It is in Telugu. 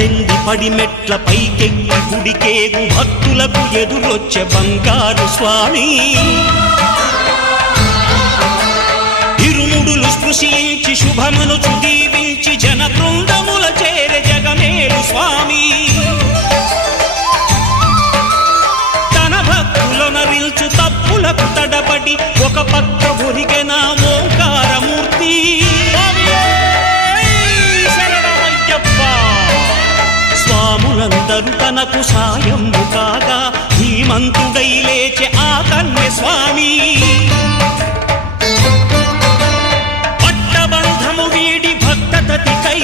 పద్దెంది పడిమెట్ల పైకెక్కి గుడికేగు భక్తులకు ఎదురొచ్చే బంగారు స్వామి ఇరుముడులు స్పృశించి శుభమనుచు దీవించి జన బృందముల చేరే జగమేలు స్వామి తన భక్తులనరిల్చు తప్పులకు తడబడి ఒక పక్క ఒరిగెన ఓంకారమూర్తి స్వాములందరూ తనకు సాయము కాగా ధీమంతుడై లేచే ఆ కన్య స్వామి పట్టబంధము వీడి భక్తతతికై